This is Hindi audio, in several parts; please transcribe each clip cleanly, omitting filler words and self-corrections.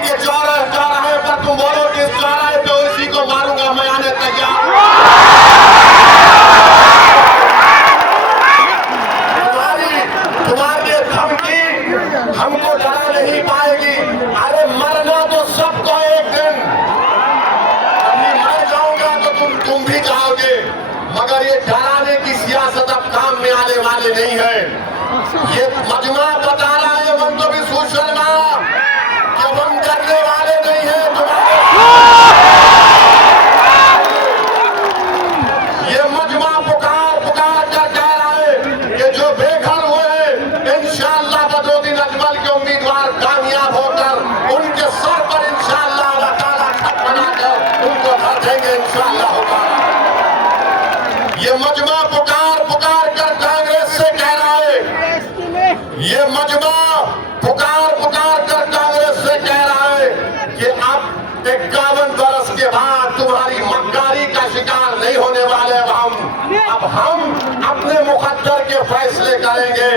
के चौराहे पर तुम बोलो कि इस चौराहे पे उसी को मारूंगा, मैं आने तैयार हूं। तुम्हारी धमकी हमको डरा नहीं पाएगी। अरे मरना तो सबको एक दिन, अभी मर जाऊंगा तो तुम भी जाओगे, मगर ये डराने की सियासत अब काम में आने वाले नहीं है। ये मजमा बता रहा है मंतवी सुशर्मा कि हम डरने वाले नहीं है तुम्हारे। ये मजमा पुकार कर कह रहा है कि जो बेघर हुए इंशाअल्लाह बदो दिन अजमल के उम्मीदवार कामयाब होकर उनके सर पर इंशाअल्लाह अल्लाह ताला छत बनाकर उनको भर देंगे इंशाअल्लाह होगा। ये मजमा पुकार कर कांग्रेस से कह रहा है, ये मजमा पुकार कर कांग्रेस से कह रहा है कि अब 51 बरस के बाद तुम्हारी मक्कारी का शिकार नहीं होने वाले। अब हम अपने मुकद्दर के फैसले करेंगे,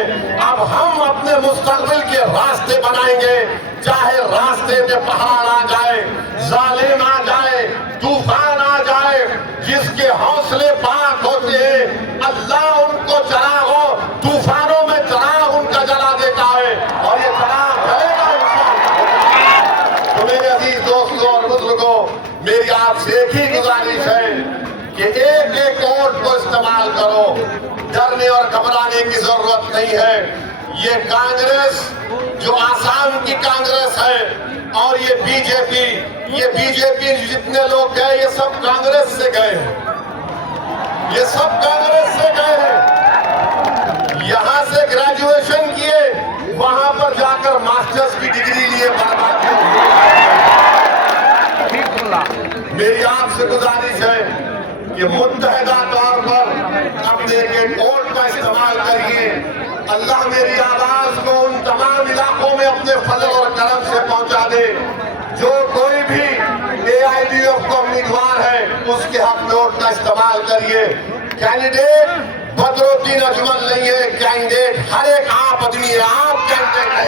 अब हम अपने मुस्तकबिल के रास्ते बनाएंगे, चाहे रास्ते में पहाड़ आ जाए, जालिम आ जाए, तूफान आ जाए, जिसके हौसले पाक होते हैं अल्लाह उनको चरागो तूफानों में चराग उनका जला देता है और ये चराग जलेगा इंशाअल्लाह। तो मेरे अजीज दोस्तों और बुजुर्गों, मेरी आपसे एक ही गुजारिश है कि एक एक वोट को इस्तेमाल करो, डरने और घबराने की जरूरत नहीं है। ये कांग्रेस जो आसाम की कांग्रेस है और ये बीजेपी जितने लोग गए ये सब कांग्रेस से गए हैं, ये सब कांग्रेस से गए हैं। यहां से ग्रेजुएशन किए, वहां पर जाकर मास्टर्स की डिग्री लिए बर्बाद किए। मेरी आपसे गुजारिश है कि मुत्तहिदा तौर पर अपने एक वोट का इस्तेमाल करिए। अल्लाह मेरी आवाज को उन तमाम इलाकों में अपने फजल और करम से पहुंचा दे। जो कोई भी AIDF का उम्मीदवार है उसके हक में वोट का इस्तेमाल करिए। कैंडिडेट बदरुद्दीन अजमल नहीं है, कैंडिडेट हर एक आप आदमी है, आप कैंडिडेट है,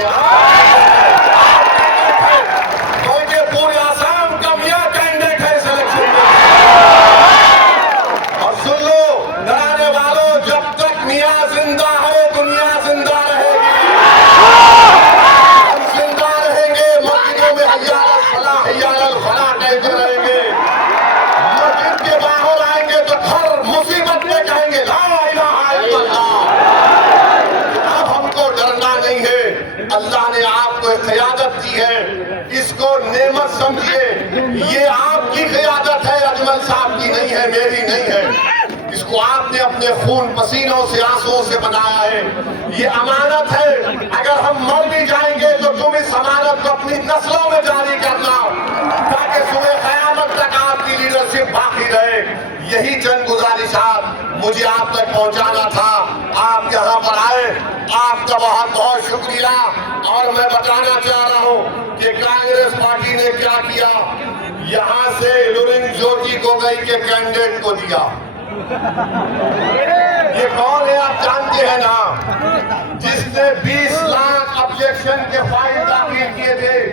क्योंकि पूरे आसाम का मियां कैंडिडेट है सिलेक्शन में। और सुन लो डराने वालों, जब तक मियां जिंदा है दुनिया जिंदा रहेगी, हम जिंदा रहेंगे, मस्जिदों में हय्या अल फलाह कहते रहेंगे, मस्जिद के बाहर आएंगे तो हर मुसीबत में कहेंगे ला इलाहा इल्लल्लाह। अब हमको डरना नहीं है, अल्लाह ने आपको क़यादत दी है, इसको नेमत समझिए। ये आपकी क़यादत है, अजमल साहब की नहीं है, मेरी नहीं है। इसको आपने अपने खून पसीनों से आंसुओं से बनाया है, ये अमानत है। अगर हम मर भी जाएंगे तो तुम इस अमानत को अपनी नस्लों में जारी करना, ताकि सुबह क़यामत तक आपकी लीडरशिप बाकी रहे। यही चंद गुजारिशात मुझे आप तक पहुंचाना था। आप यहाँ पर आए, आपका बहुत बहुत शुक्रिया। और मैं बताना चाह रहा हूँ कि कांग्रेस पार्टी ने क्या किया, यहाँ से लुरिन ज्योति गोगोई के कैंडिडेट को दिया। ये कौन है आप जानते हैं ना, जिसने 20 लाख ऑब्जेक्शन के फाइल दाखिल किए थे।